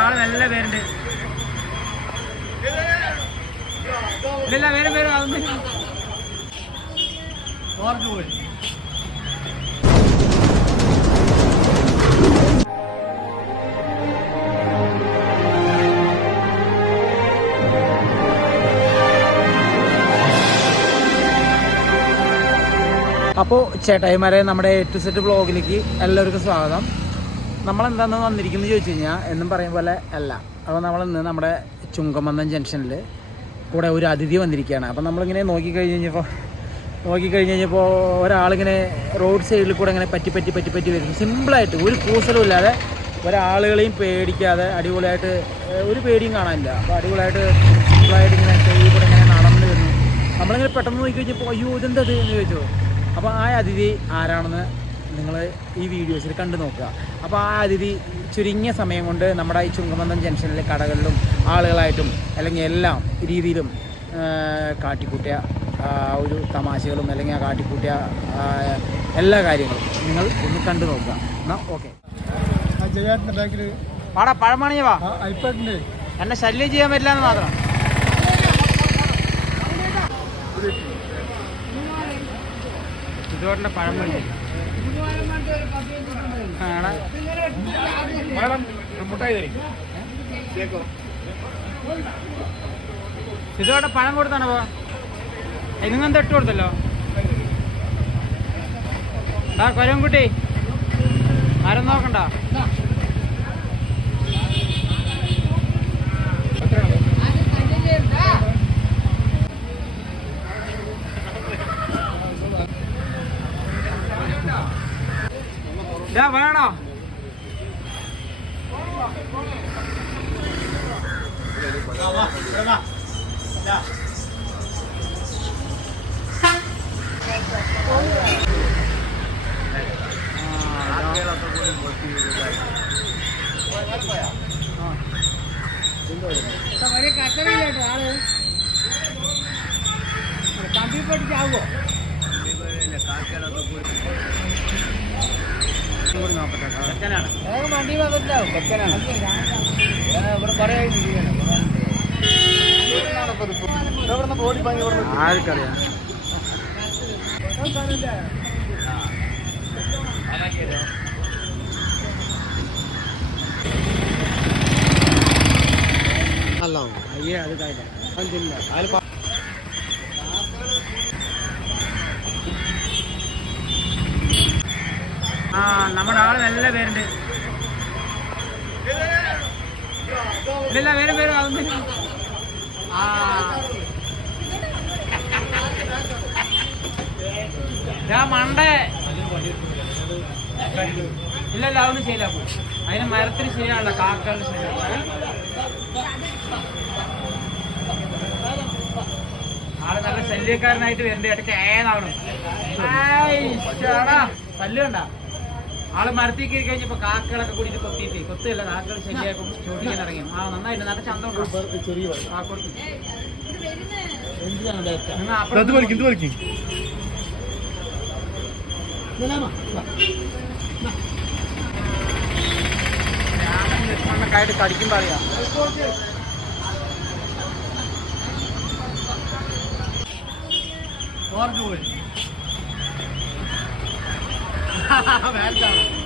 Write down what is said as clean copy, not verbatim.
ആള് നല്ല പേരുണ്ട്. ഇല്ല വേറെ പേര് അപ്പോൾ ചേട്ടായിമാരെ നമ്മുടെ A to Z വ്ളോഗിലേക്ക് എല്ലാവർക്കും സ്വാഗതം. നമ്മളെന്താന്ന് വന്നിരിക്കുന്നത് ചോദിച്ചു കഴിഞ്ഞാൽ എന്നും പറയും പോലെ അല്ല. അപ്പോൾ നമ്മളിന്ന് നമ്മുടെ ചുങ്കമന്തം ജംഗ്ഷനിൽ കൂടെ ഒരു അതിഥി വന്നിരിക്കുകയാണ്. അപ്പോൾ നമ്മളിങ്ങനെ നോക്കിക്കഴിഞ്ഞപ്പോൾ ഒരാളിങ്ങനെ റോഡ് സൈഡിൽ കൂടെ ഇങ്ങനെ പറ്റി വരുന്നു. സിമ്പിളായിട്ട് ഒരു കൂസലും ഇല്ലാതെ ഒരാളുകളെയും പേടിക്കാതെ അടിപൊളിയായിട്ട് ഒരു പേടിയും കാണാനില്ല. അപ്പോൾ അടിപൊളിയായിട്ട് സിമ്പിളായിട്ട് ഇങ്ങനെ സൈഡിൽ കൂടെ ഇങ്ങനെ നടന്നു വരുന്നു. നമ്മളിങ്ങനെ പെട്ടെന്ന് നോക്കി കഴിഞ്ഞപ്പോൾ അയ്യോ ഇതെന്തത് എന്ന് ചോദിച്ചു. അപ്പോൾ ആ അതിഥി ആരാണെന്ന് നിങ്ങൾ ഈ വീഡിയോസിൽ കണ്ടു നോക്കുക. അപ്പോൾ ആ അതിഥി ചുരുങ്ങിയ സമയം കൊണ്ട് നമ്മുടെ ഈ ചുങ്കമന്തം ജംഗ്ഷനിലെ കടകളിലും ആളുകളായിട്ടും അല്ലെങ്കിൽ എല്ലാ രീതിയിലും കാട്ടിക്കൂട്ടിയ ഒരു തമാശകളും അല്ലെങ്കിൽ ആ കാട്ടിക്കൂട്ടിയ എല്ലാ കാര്യങ്ങളും നിങ്ങൾ ഒന്ന് കണ്ടു നോക്കുക. എന്നാൽ ഓക്കെ. പാടാ പഴമാണിയ വാ, എന്നെ ശല്യം ചെയ്യാൻ പറ്റില്ല എന്ന് മാത്രം. ഇതോടെ പഴം മണി ഇതോടെ പഴം കൊടുത്താണോ പോ? നിങ്ങെന്താ ഇട്ട് കൊടുത്തല്ലോ കൊരംകുട്ടി, ആരും നോക്കണ്ട. വേണോ കച്ചറിയില്ലേട്ടോ ആള് കമ്പി പൊട്ടിച്ചാവോ? വണ്ടി വന്നിട്ടാവും കൊച്ചനാണ്. ഇവിടെ പറയാൻ ആർക്കറിയാം. അയ്യേ അത് കാര്യം നമ്മുടെ ആള് നല്ല പേരുണ്ട്. ഇല്ല വേറെ പേര് മണ്ടേ ഇല്ലല്ല അതൊന്നും ചെയ്യില്ല. അതിന് മരത്തിന് ശരിയാണല്ലോ, കാക്കകളിന് ശരിയാണ്. ആള് നല്ല ശല്യക്കാരനായിട്ട് വരുന്നുണ്ട്. ഇടയ്ക്ക് ഏതാവണം പല്ല് കണ്ട ആള് മരത്തിൽ കയറി കഴിഞ്ഞപ്പോ കാക്കകളൊക്കെ കൂടിയിട്ട് കൊത്തില്ല കാക്കകൾ ശരിയായപ്പോ ചോദിക്കാൻ ഇറങ്ങി. നന്നായിട്ട് നല്ല ചന്തം ലക്ഷ്മണക്കായിട്ട് കടിക്കുമ്പോ അറിയാം. Welcome.